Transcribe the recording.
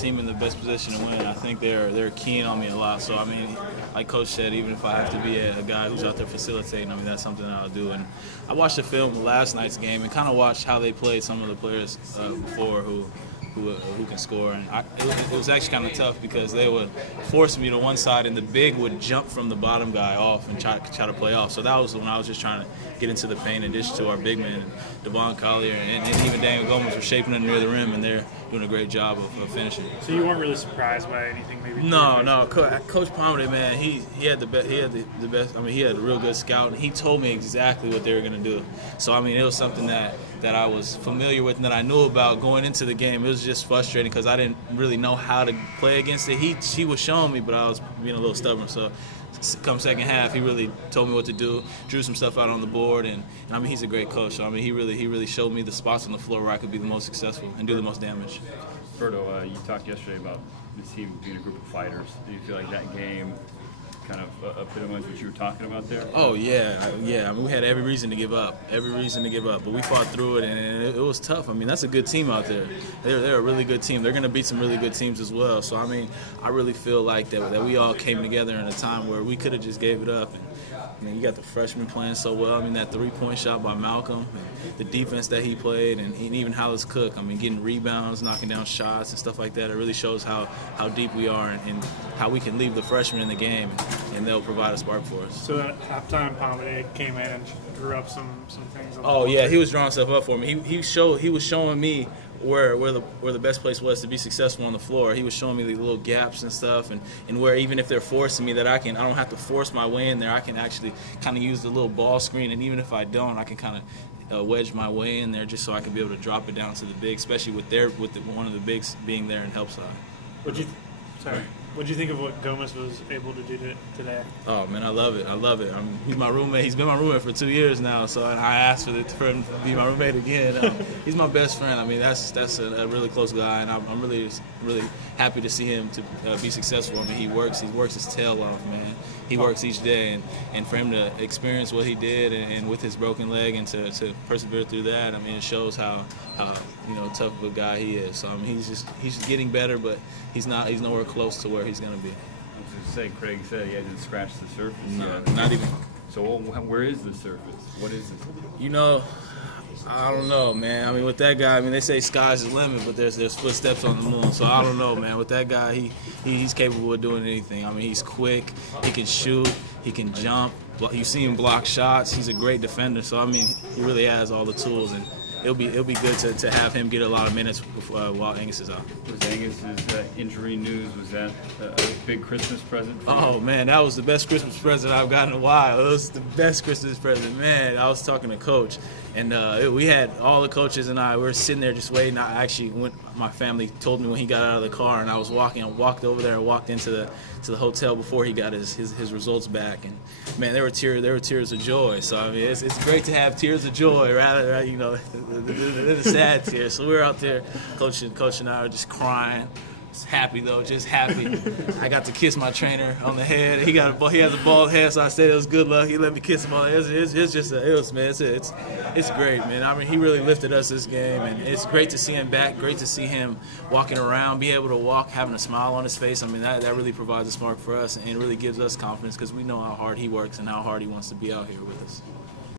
team in the best position to win. I think they're keen on me a lot. So I mean, like Coach said, even if I have to be a guy who's out there facilitating, I mean that's something that I'll do. And I watched the film of last night's game and kind of watched how they played some of the players before who can score. And it was actually kind of tough because they would force me to one side and the big would jump from the bottom guy off and try to play off. So that was when I was just trying to get into the paint in addition to our big men, Devon Collier and even Daniel Gomez were shaping it near the rim, and they're doing a great job of finishing. So you weren't really surprised by anything, maybe? No. Coach Palmer, man, he had the best. He had the best. I mean, he had a real good scout, and he told me exactly what they were going to do. So I mean, it was something that I was familiar with and that I knew about going into the game. It was just frustrating because I didn't really know how to play against it. He was showing me, but I was being a little stubborn. So come second half, he really told me what to do, drew some stuff out on the board, and I mean, he's a great coach. So I mean, he really showed me the spots on the floor where I could be the most successful and do the most damage. Berto, you talked yesterday about this team being a group of fighters. Do you feel like that game kind of epitomized what you were talking about there? Oh, yeah. I mean, we had every reason to give up, but we fought through it, and it was tough. I mean, that's a good team out there. They're a really good team. They're going to beat some really good teams as well. So, I mean, I really feel like that we all came together in a time where we could have just gave it up. And, I mean, you got the freshmen playing so well. I mean, that three-point shot by Malcolm, and the defense that he played, and even Hollis Cook. I mean, getting rebounds, knocking down shots and stuff like that. It really shows how deep we are and how we can leave the freshmen in the game, and they'll provide a spark for us. So at halftime, Palmer came in and drew up some things. Oh yeah, he was drawing stuff up for me. He was showing me where the best place was to be successful on the floor. He was showing me the little gaps and stuff, and where even if they're forcing me, that I don't have to force my way in there. I can actually kind of use the little ball screen, and even if I don't, I can kind of wedge my way in there just so I can be able to drop it down to the big, especially with one of the bigs being there in help side. What do you think of what Gomez was able to do today? Oh man, I love it. He's my roommate. He's been my roommate for 2 years now. So I asked for him to be my roommate again. He's my best friend. I mean, that's a really close guy, and I'm really happy to see him to be successful. I mean, he works his tail off, man. He works each day, and for him to experience what he did and with his broken leg and to persevere through that, I mean, it shows how tough of a guy he is. So I mean, he's just getting better, but he's nowhere close to where he's going to be. I was going to say, Craig said he hasn't scratched the surface No, yet. not even. So where is the surface? What is it? I don't know, man. I mean, with that guy, I mean, they say sky's the limit, but there's footsteps on the moon. So I don't know, man. With that guy, he's capable of doing anything. I mean, he's quick. He can shoot. He can jump. You see him block shots. He's a great defender. So I mean, he really has all the tools, and it'll be good to have him get a lot of minutes while Angus is out. Was Angus's injury news, was that a big Christmas present for you? Oh man, that was the best Christmas present I've gotten in a while. It was the best Christmas present, man. I was talking to Coach, and we had all the coaches and we were sitting there just waiting. I actually my family told me when he got out of the car, and I walked over there and walked into the hotel before he got his results back, and man, there were tears of joy. So I mean, it's great to have tears of joy rather than the sad tears. So we were out there, Coach and I were just crying. Just happy though, just happy. I got to kiss my trainer on the head. He has a bald head, so I said it was good luck. He let me kiss him on the head. It's great, man. I mean, he really lifted us this game, and it's great to see him back. Great to see him walking around, be able to walk, having a smile on his face. I mean, that really provides a spark for us, and it really gives us confidence because we know how hard he works and how hard he wants to be out here with us.